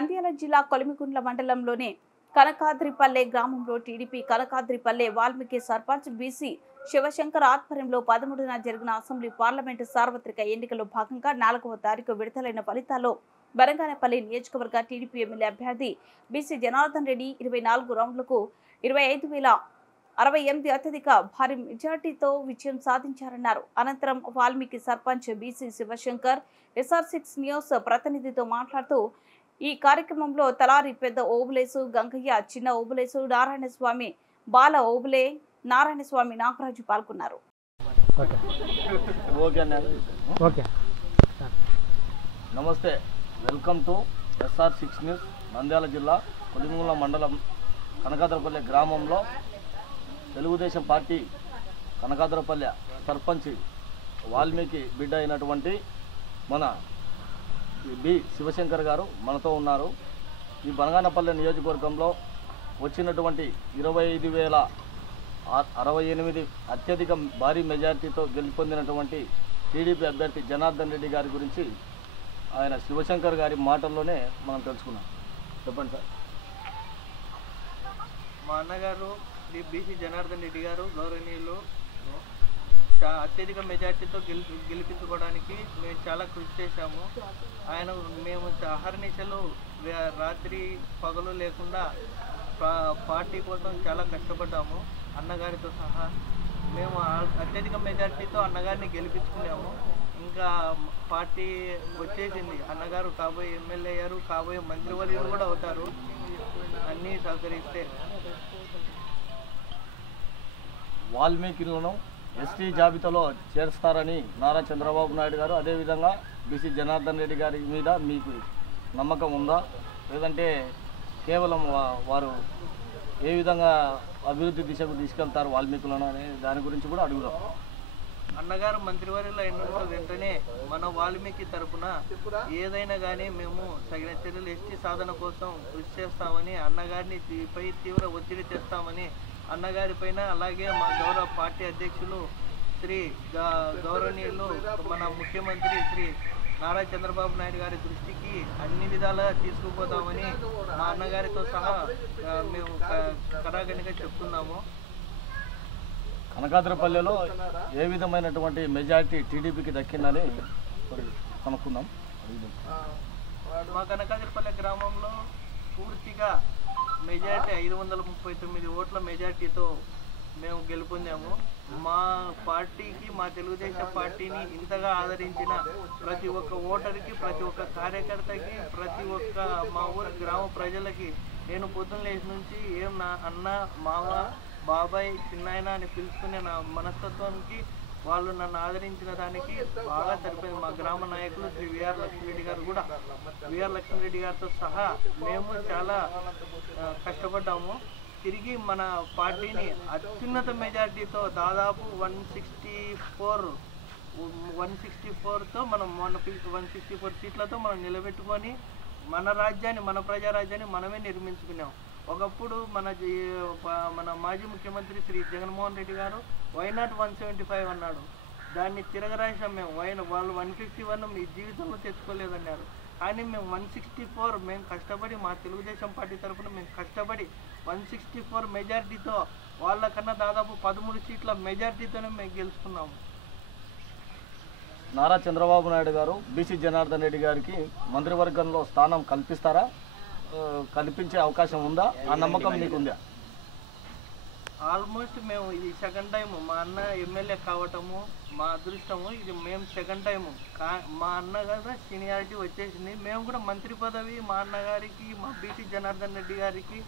నంద్యాల జిల్లా కొలిమిగుండ్ల మండలంలోని కనకాద్రిపల్లె గ్రామంలో టీడీపీ కనకాద్రిపల్లె వాల్మీకి సర్పంచ్ బీసీ శివశంకర్ ఆధ్వర్యంలో 13న జరిగిన అసెంబ్లీ పార్లమెంటు సార్వత్రిక ఎన్నికల్లో భాగంగా 4వ తారీఖు విడుదలైన ఫలితాల్లో బరంగానపల్లి నియోజకవర్గ టీడీపీ ఎమ్మెల్యే అభ్యర్థి బీసీ జనార్దన్ రెడ్డి 24 రౌండ్లకు 25,068 అత్యధిక భారీ మెజార్టీతో విజయం సాధించారన్నారు. అనంతరం Valmiki sarpanch BC Shivashankar SR6 news ప్రతినిధితో మాట్లాడుతూ ఈ కార్యక్రమంలో తలారి పెద్ద ఓబులేసు, గంగయ్య, చిన్న ఓబులేసు, నారాయణస్వామి, బాల ఓబులే, నారాయణస్వామి, నాగరాజు పాల్గొన్నారు. నమస్తే, welcome to SR6 news. Nandyal జిల్లా కొలిమిగుండ్ల మండలం కనకాద్రిపల్లె గ్రామంలో తెలుగుదేశం పార్టీ కనకాద్రిపల్లె సర్పంచ్ వాల్మీకి బిడ్డ అయినటువంటి మన బి శివశంకర్ గారు మనతో ఉన్నారు. ఈ బరంగానపల్లె నియోజకవర్గంలో వచ్చినటువంటి 25,068 అత్యధిక భారీ మెజార్టీతో గెలుపొందినటువంటి టీడీపీ అభ్యర్థి జనార్దన్ రెడ్డి గారి గురించి ఆయన శివశంకర్ గారి మాటల్లోనే మనం తెలుసుకున్నాం. చెప్పండి సార్. మా అన్నగారు బీసీ జనార్దన్ రెడ్డి గారు గౌరవనీయులు అత్యధిక మెజార్టీతో గెలిపించుకోవడానికి మేము చాలా కృషి చేశాము. మేము అహర్నిశలు రాత్రి పగలు లేకుండా పార్టీ కోసం చాలా కష్టపడ్డాము. అన్నగారితో సహా మేము అత్యధిక మెజార్టీతో అన్నగారిని గెలిపించుకున్నాము. ఇంకా పార్టీ వచ్చేసింది. అన్నగారు కాబోయే ఎమ్మెల్యే అయ్యారు, కాబోయే మంత్రివర్యులు కూడా అవుతారు అన్నీ సహకరిస్తే. వాల్మీకిలను ఎస్టీ జాబితాలో చేరుస్తారని నారా చంద్రబాబు నాయుడు గారు, అదేవిధంగా బీసీ జనార్దన్ రెడ్డి గారి మీద మీకు నమ్మకం ఉందా, లేదంటే కేవలం వారు ఏ విధంగా అభివృద్ధి దిశకు తీసుకెళ్తారు వాల్మీకులను అనే దాని గురించి కూడా అడుగుదాం. అన్నగారు మంత్రివర్యులు అయిన వెంటనే మన వాల్మీకి తరఫున ఏదైనా కానీ మేము తగిన చర్యలు ఎస్టీ సాధన కోసం కృషి చేస్తామని, అన్నగారిని పై తీవ్ర ఒత్తిడి తెస్తామని అన్నగారి పైన, అలాగే మా గౌరవ పార్టీ అధ్యక్షులు శ్రీ గౌరవనీయులు మన ముఖ్యమంత్రి శ్రీ నారా చంద్రబాబు నాయుడు గారి దృష్టికి అన్ని విధాలా తీసుకుపోతామని మా అన్నగారితో సహా మేము కరాగనిగా చెప్తున్నాము. కనకాద్రిపల్లెలో ఏ విధమైనటువంటి మెజారిటీ టీడీపీకి దక్కిందని కనుక్కుందాం. మా కనకాద్రిపల్లె గ్రామంలో పూర్తిగా మెజార్టీ 539 ఓట్ల మెజార్టీతో మేము గెలుపొందాము. మా పార్టీకి, మా తెలుగుదేశం పార్టీని ఇంతగా ఆదరించిన ప్రతి ఒక్క ఓటర్కి, ప్రతి ఒక్క కార్యకర్తకి, ప్రతి ఒక్క మా ఊరి గ్రామ ప్రజలకి నేను పొద్దున్న లేచి నుంచి నా అన్న, మామ, బాబాయ్, చిన్నాయన అని పిలుచుకునే నా మనస్తత్వానికి వాళ్ళు నన్ను ఆదరించిన దానికి బాగా సరిపోయింది. మా గ్రామ నాయకులు శ్రీ విఆర్ లక్ష్మీరెడ్డి గారు కూడా, విఆర్ లక్ష్మీరెడ్డి గారితో సహా మేము చాలా కష్టపడ్డాము. తిరిగి మన పార్టీని అత్యున్నత మెజార్టీతో దాదాపు 164తో మనం 164 సీట్లతో మనం నిలబెట్టుకొని మన రాజ్యాన్ని, మన ప్రజారాజ్యాన్ని మనమే నిర్మించుకున్నాం. ఒకప్పుడు మన మాజీ ముఖ్యమంత్రి శ్రీ జగన్మోహన్ రెడ్డి గారు వైనాట్ 175 అన్నాడు. దాన్ని తిరగరాశాం మేము. వాళ్ళు 151 మీ జీవితంలో తెచ్చుకోలేదన్నారు. కానీ మేము 164 మేము కష్టపడి, మా తెలుగుదేశం పార్టీ తరఫున మేము కష్టపడి 164 మెజార్టీతో వాళ్ళకన్నా దాదాపు 13 సీట్ల మెజార్టీతోనే మేము గెలుచుకున్నాము. నారా చంద్రబాబు నాయుడు గారు బీసీ జనార్దన్ రెడ్డి గారికి మంత్రివర్గంలో స్థానం కల్పిస్తారా, కల్పించే అవకాశం ఉందా? ఆ నమ్మకం మీకుందా? ఆల్మోస్ట్ మేము ఇది సెకండ్ టైము మా అన్న ఎమ్మెల్యే కావటము మా అదృష్టము. ఇది మేము సెకండ్ టైము. మా అన్న కదా సీనియారిటీ వచ్చేసింది. మేము కూడా మంత్రి పదవి మా అన్నగారికి, మా బీసీ జనార్దన్ రెడ్డి గారికి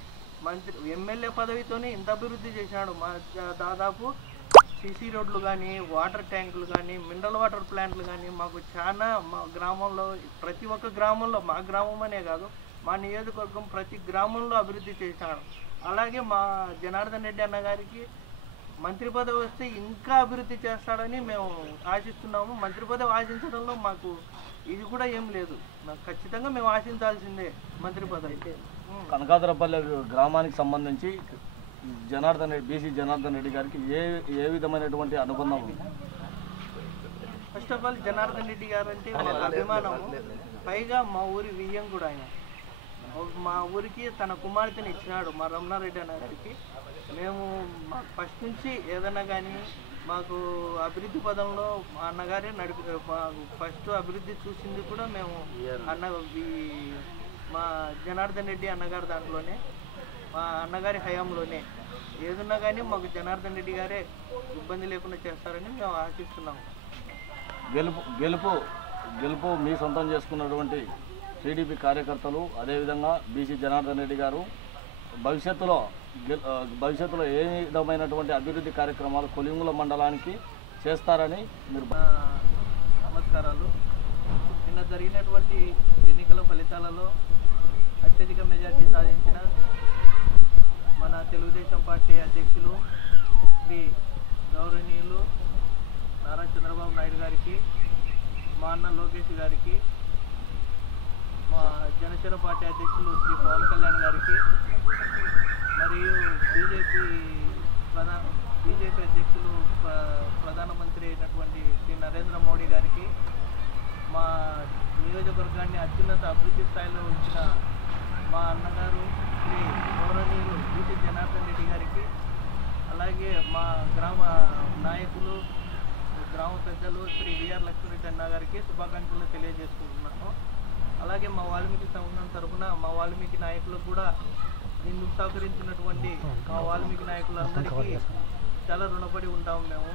ఎమ్మెల్యే పదవితోనే ఇంత అభివృద్ధి చేసినాడు. మా దాదాపు సిసి రోడ్లు కానీ, వాటర్ ట్యాంకులు కానీ, మినరల్ వాటర్ ప్లాంట్లు కానీ మాకు చాలా మా గ్రామంలో, ప్రతి ఒక్క గ్రామంలో, మా గ్రామం అనే కాదు మా నియోజకవర్గం ప్రతి గ్రామంలో అభివృద్ధి చేశాడు. అలాగే మా జనార్దన్ రెడ్డి అన్న గారికి మంత్రి పదవి వస్తే ఇంకా అభివృద్ధి చేస్తాడని మేము ఆశిస్తున్నాము. మంత్రి పదవి ఆశించడంలో మాకు ఇది కూడా ఏం లేదు. ఖచ్చితంగా మేము ఆశించాల్సిందే మంత్రి పదవి. కనకాద్రిపల్లె గ్రామానికి సంబంధించి బీసీ జనార్దన్ రెడ్డి గారికి ఏ విధమైనటువంటి అనుబంధం ఉంది? First of all Janardhan Reddy గారు అంటే మా అభిమానము. పైగా మా ఊరి వియ్యం కూడా ఆయన. మా ఊరికి తన కుమార్తెని ఇచ్చినాడు మా రమణారెడ్డి అన్న గారికి. మేము ఫస్ట్ నుంచి ఏదైనా కానీ మాకు అభివృద్ధి పదంలో మా అన్నగారే ఫస్ట్ అభివృద్ధి చూసింది కూడా మేము మా జనార్దన్ రెడ్డి అన్నగారి దాంట్లోనే, మా అన్నగారి హయాంలోనే. ఏదున్నా కానీ మాకు జనార్దన్ రెడ్డి గారే ఇబ్బంది లేకుండా చేస్తారని మేము ఆశిస్తున్నాము. గెలుపు మీ సొంతం చేసుకున్నటువంటి టీడీపీ కార్యకర్తలు, అదేవిధంగా బీసీ జనార్దన్ రెడ్డి గారు భవిష్యత్తులో ఏ విధమైనటువంటి అభివృద్ధి కార్యక్రమాలు కొలింగుల మండలానికి చేస్తారని మీరు. నమస్కారాలు. నిన్న జరిగినటువంటి ఎన్నికల ఫలితాలలో అత్యధిక మెజార్టీ సాధించిన మన తెలుగుదేశం పార్టీ అధ్యక్షులు శ్రీ గౌరవనీయులు నారా చంద్రబాబు నాయుడు గారికి, మా అన్న లోకేష్ గారికి, మా జనసేన పార్టీ అధ్యక్షులు శ్రీ పవన్ కళ్యాణ్ గారికి, మరియు బీజేపీ అధ్యక్షులు ప్రధానమంత్రి అయినటువంటి శ్రీ నరేంద్ర మోడీ గారికి, మా నియోజకవర్గాన్ని అత్యున్నత అభివృద్ధి స్థాయిలో ఉంచిన మా అన్నగారు శ్రీ గౌరవనీయులు బీసీ జనార్దన్ రెడ్డి గారికి, అలాగే మా గ్రామ నాయకులు, గ్రామ పెద్దలు శ్రీ విఆర్ లక్ష్మీరెడ్డి అన్న గారికి శుభాకాంక్షలు తెలియజేసుకుంటున్నాను. అలాగే మా వాల్మీకి సంఘం తరఫున మా వాల్మీకి నాయకులకు కూడా నిన్ను సహకరించినటువంటి మా వాల్మీకి నాయకులందరికీ చాలా రుణపడి ఉంటాము మేము.